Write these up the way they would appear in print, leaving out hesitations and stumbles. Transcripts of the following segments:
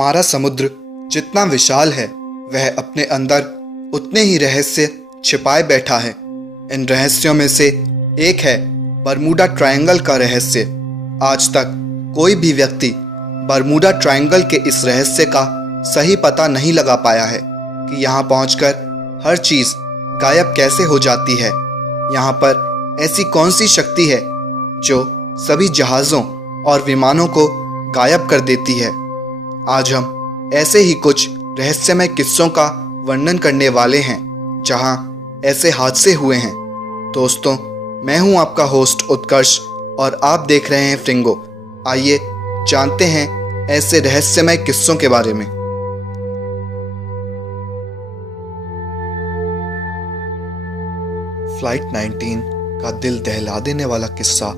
हमारा समुद्र जितना विशाल है वह अपने अंदर उतने ही रहस्य छिपाए बैठा है। इन रहस्यों में से एक है बरमूडा ट्रायंगल का रहस्य। आज तक कोई भी व्यक्ति बरमूडा ट्रायंगल के इस रहस्य का सही पता नहीं लगा पाया है कि यहाँ पहुंचकर हर चीज़ गायब कैसे हो जाती है। यहाँ पर ऐसी कौन सी शक्ति है जो सभी जहाज़ों और विमानों को गायब कर देती है। आज हम ऐसे ही कुछ रहस्यमय किस्सों का वर्णन करने वाले हैं जहां ऐसे हादसे हुए हैं। दोस्तों, मैं हूं आपका होस्ट उत्कर्ष और आप देख रहे हैं फ्रिंगो। आइए जानते हैं ऐसे रहस्यमय किस्सों के बारे में। फ्लाइट 19 का दिल दहला देने वाला किस्सा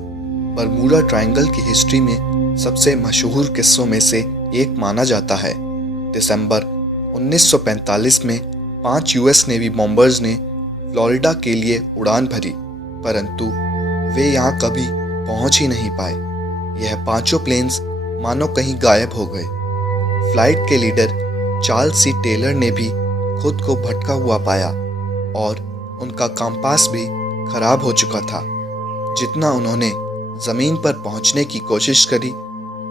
बरमूडा ट्रायंगल की हिस्ट्री में सबसे मशहूर किस्सों में से एक माना जाता है। दिसंबर 1945 में 5 यूएस नेवी बॉम्बर्स ने फ्लोरिडा के लिए उड़ान भरी, परंतु वे यहाँ कभी पहुंच ही नहीं पाए। यह पांचों प्लेन्स मानो कहीं गायब हो गए। फ्लाइट के लीडर चार्ल्स सी टेलर ने भी खुद को भटका हुआ पाया और उनका कंपास भी खराब हो चुका था। जितना उन्होंने जमीन पर पहुंचने की कोशिश करी,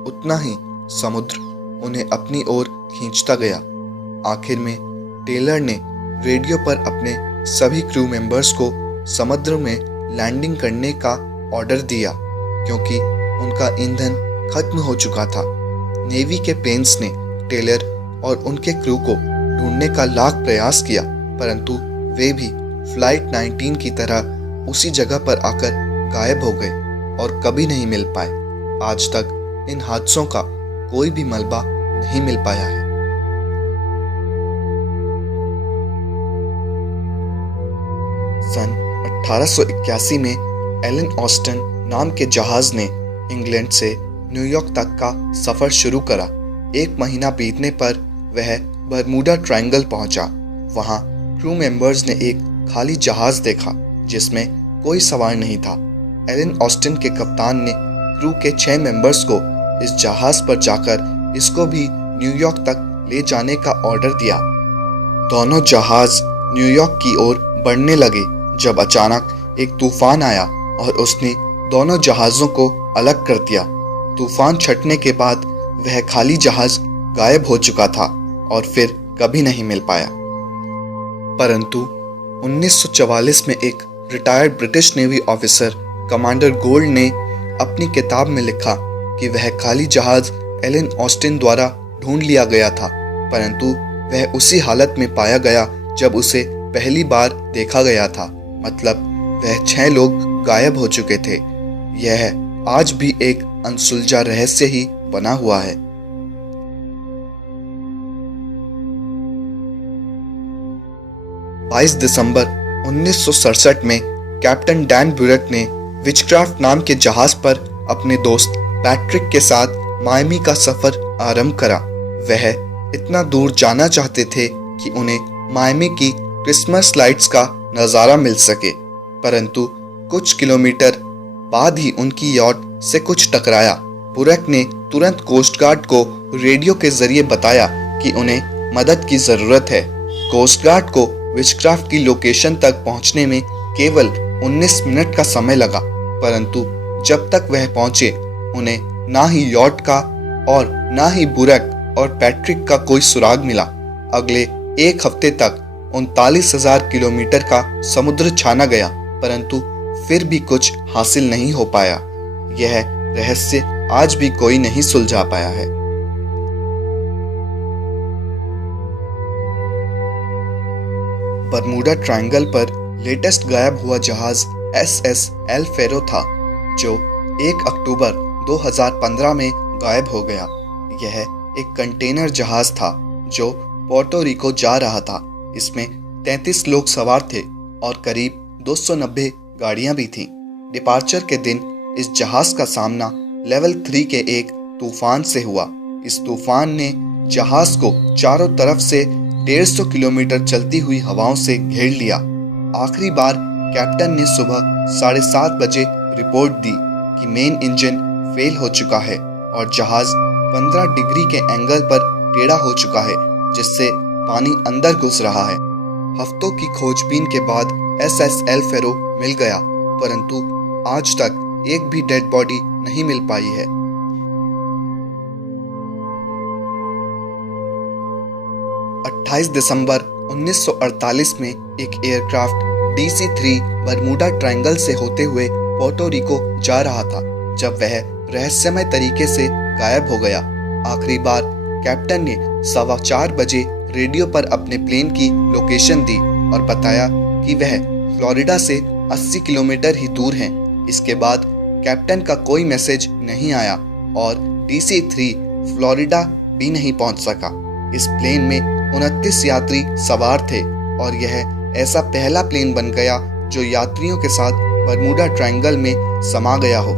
उतना ही समुद्र उन्हें अपनी ओर खींचता गया। आखिर में टेलर ने रेडियो पर अपने सभी क्रू मेंबर्स को समुद्र में लैंडिंग करने का ऑर्डर दिया, क्योंकि उनका ईंधन खत्म हो चुका था। नेवी के प्लेन्स ने टेलर और उनके क्रू को ढूंढने का लाख प्रयास किया, परंतु वे भी फ्लाइट 19 की तरह उसी जगह पर आकर गायब हो गए और कभी नहीं मिल पाए। आज तक इन हादसों का कोई भी मलबा नहीं मिल पाया है। सन 1881 में एलन ऑस्टिन नाम के जहाज ने इंग्लैंड से न्यूयॉर्क तक का सफर शुरू करा। 1 महीना बीतने पर वह बरमूडा ट्रायंगल पहुंचा। वहां क्रू मेंबर्स ने एक खाली जहाज देखा जिसमें कोई सवार नहीं था। एलन ऑस्टिन के कप्तान ने क्रू के 6 मेंबर्स को इस जहाज पर जाकर इसको भी न्यूयॉर्क तक ले जाने का ऑर्डर दिया। दोनों जहाज न्यूयॉर्क की ओर बढ़ने लगे जब अचानक एक तूफान आया और उसने दोनों जहाज़ों को अलग कर दिया। तूफान छटने के बाद वह खाली जहाज गायब हो चुका था और फिर कभी नहीं मिल पाया। परंतु 1944 में एक retired British navy officer commander gold ने अपनी किताब में लिखा कि वह खाली जहाज एलन ऑस्टिन द्वारा ढूंढ लिया गया था, परंतु वह उसी हालत में पाया गया जब उसे पहली बार देखा गया था। मतलब वह 6 लोग गायब हो चुके थे। यह आज भी एक अनसुलझा रहस्य ही बना हुआ है। 22 दिसंबर 1967 में कैप्टन डैन ब्यूरेक ने विचक्राफ्ट नाम के जहाज पर अपने दोस्त पैट्रिक के साथ मायमी का सफर आरंभ करा। वह इतना दूर जाना चाहते थे कि उन्हें मायमी की क्रिसमस लाइट्स का नज़ारा मिल सके, परंतु कुछ किलोमीटर बाद ही उनकी यॉट से कुछ टकराया। ब्यूरेक ने तुरंत कोस्ट गार्ड को रेडियो के जरिए बताया कि उन्हें मदद की ज़रूरत है। कोस्ट गार्ड को विचक्राफ्ट की लोकेशन तक पहुंचने में केवल 19 मिनट का समय लगा, परंतु जब तक वह पहुंचे उन्हें ना ही यॉट का और ना ही ब्यूरेक और पैट्रिक का कोई सुराग मिला। अगले 1 हफ्ते तक 39,000 किलोमीटर का समुद्र छाना गया, परंतु फिर भी कुछ हासिल नहीं हो पाया। यह रहस्य आज भी कोई नहीं सुलझा पाया है। बरमूडा ट्रायंगल पर लेटेस्ट गायब हुआ जहाज SS एल फेरो था, जो 1 अक्टूबर 2015 में गायब हो गया। यह एक कंटेनर जहाज था जो पोर्टो रिको जा रहा था। इसमें 33 लोग सवार थे और करीब 290 गाड़ियां भी थीं। डिपार्चर के दिन इस जहाज का सामना लेवल 3 के एक तूफान से हुआ। इस तूफान ने जहाज को चारों तरफ से 150 किलोमीटर चलती हुई हवाओं से घेर लिया। आखिरी बार कैप्टन ने सुबह 7:30 बजे रिपोर्ट दी कि मेन इंजन फेल हो चुका है और जहाज 15 डिग्री के एंगल पर टेढ़ा हो चुका है, जिससे पानी अंदर घुस रहा है। हफ्तों की खोजबीन के बाद SS एल फेरो मिल गया, परंतु आज तक एक भी डेड बॉडी नहीं मिल पाई है। 28 दिसंबर 1948 में एक एयरक्राफ्ट DC-3 बरमूडा ट्रायंगल से होते हुए पोर्टो रिको जा रहा था, जब वह रहस्यमय तरीके से गायब हो गया। आखिरी बार कैप्टन ने 4:15 बजे रेडियो पर अपने प्लेन की लोकेशन दी और बताया कि वह फ्लोरिडा से 80 किलोमीटर ही दूर हैं। इसके बाद कैप्टन का कोई मैसेज नहीं आया और DC-3 फ्लोरिडा भी नहीं पहुंच सका। इस प्लेन में 29 यात्री सवार थे और यह ऐसा पहला प्लेन बन गया जो यात्रियों के साथ बरमूडा ट्रायंगल में समा गया हो।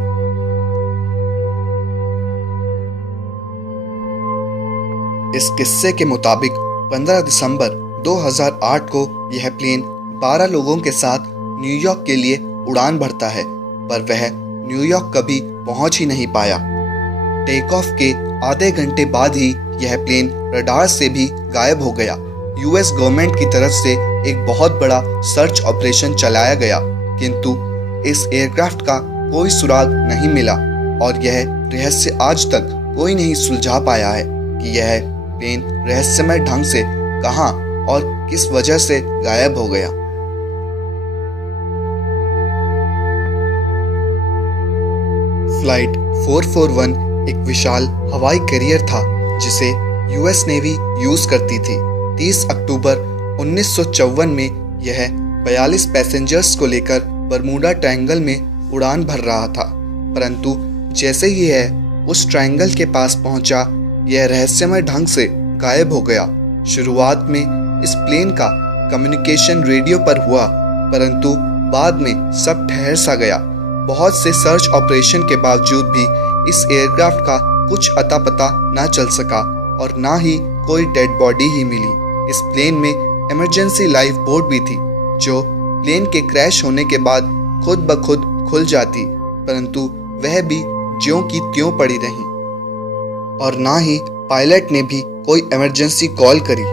इस किस्से के मुताबिक 15 दिसंबर 2008 को यह प्लेन 12 लोगों के साथ न्यूयॉर्क के लिए उड़ान भरता है, पर वह न्यूयॉर्क कभी पहुंच ही नहीं पाया। टेक ऑफ के आधे घंटे बाद ही यह प्लेन रडार से भी गायब हो गया। US गवर्नमेंट की तरफ से एक बहुत बड़ा सर्च ऑपरेशन चलाया गया, किंतु इस एयरक्राफ्ट का कोई सुराग नहीं मिला और यह रहस्य आज तक कोई नहीं सुलझा पाया है कि यह प्लेन रहस्यमय ढंग से कहां और किस वजह से गायब हो गया। फ्लाइट 441 एक विशाल हवाई कैरियर था जिसे US नेवी यूज करती थी। 30 अक्टूबर 1954 में यह 42 पैसेंजर्स को लेकर बरमूडा ट्रायंगल में उड़ान भर रहा था, परंतु जैसे ही यह उस ट्रायंगल के पास पहुंचा, यह रहस्यमय ढंग से गायब हो गया। शुरुआत में इस प्लेन का कम्युनिकेशन रेडियो पर हुआ, परंतु बाद में सब ठहर सा गया। बहुत से सर्च ऑपरेशन के बावजूद भी इस एयरक्राफ्ट का कुछ अता पता ना चल सका और ना ही कोई डेड बॉडी ही मिली। इस प्लेन में इमरजेंसी लाइफ बोट भी थी, जो प्लेन के क्रैश होने के बाद खुद ब खुद खुल जाती, परंतु वह भी ज्यों की त्यों पड़ी रही और ना ही पायलट ने भी कोई इमरजेंसी कॉल करी।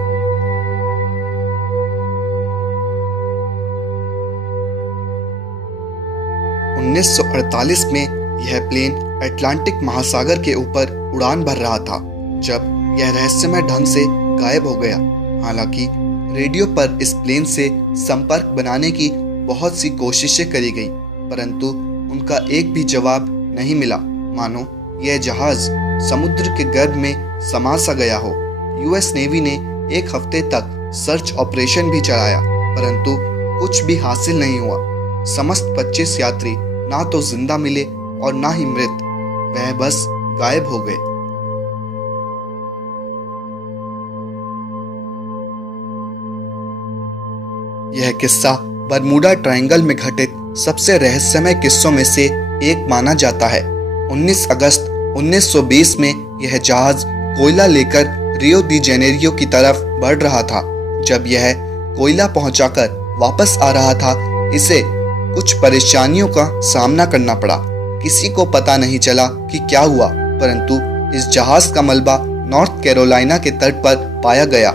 1948 में यह प्लेन अटलांटिक महासागर के ऊपर उड़ान भर रहा था जब यह रहस्यमय ढंग से गायब हो गया। हालांकि रेडियो पर इस प्लेन से संपर्क बनाने की बहुत सी कोशिशें करी गई, परंतु उनका एक भी जवाब नहीं मिला, मानो यह जहाज समुद्र के गर्भ में समा सा गया हो। US नेवी ने एक हफ्ते तक सर्च ऑपरेशन भी चलाया, परंतु कुछ भी हासिल नहीं हुआ। समस्त 25 यात्री ना तो जिंदा मिले और ना ही मृत, वह बस गायब हो गए। यह किस्सा बरमूडा ट्रायंगल में घटित सबसे रहस्यमय किस्सों में से एक माना जाता है। 19 अगस्त 1920 में यह जहाज कोयला लेकर रियो दी जेनेरियो की तरफ बढ़ रहा था। जब यह कोयला पहुंचाकर वापस आ रहा था, इसे कुछ परेशानियों का सामना करना पड़ा। किसी को पता नहीं चला कि क्या हुआ, परंतु इस जहाज का मलबा नॉर्थ कैरोलिना के तट पर पाया गया।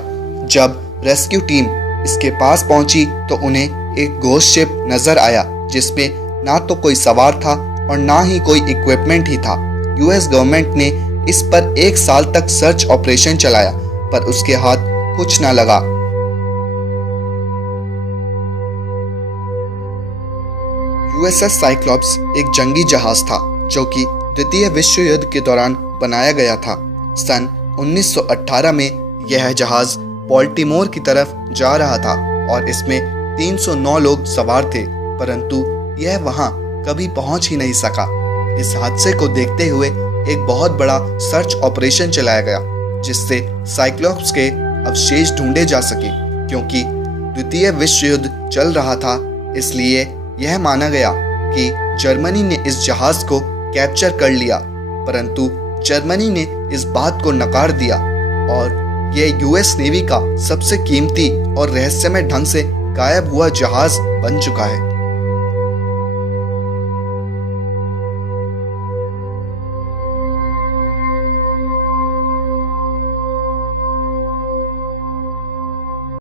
जब रेस्क्यू टीम इसके पास पहुंची तो उन्हें एक घोस्ट शिप नजर आया, जिसमें ना तो कोई सवार था और ना ही कोई इक्विपमेंट ही था। US गवर्नमेंट ने इस पर 1 साल तक सर्च ऑपरेशन चलाया, पर उसके हाथ कुछ ना लगा। USS साइक्लोप्स एक जंगी जहाज था जो कि द्वितीय विश्व युद्ध के दौरान बनाया गया था। सन 1918 में यह जहाज बाल्टीमोर की तरफ जा रहा था और इसमें 309 लोग सवार थे, परंतु यह वहां कभी पहुंच ही नहीं सका। इस हादसे को देखते हुए एक बहुत बड़ा सर्च ऑपरेशन चलाया गया, जिससे साइक्लोप्स के अवशेष ढूंढे जा सके। क्योंकि द्वितीय विश्व युद्ध चल रहा था, इसलिए यह माना गया कि जर्मनी ने इस जहाज को कैप्चर कर लिया, परंतु जर्मनी ने इस बात को नकार दिया और यह US नेवी का सबसे कीमती और रहस्यमय ढंग से गायब हुआ जहाज बन चुका है।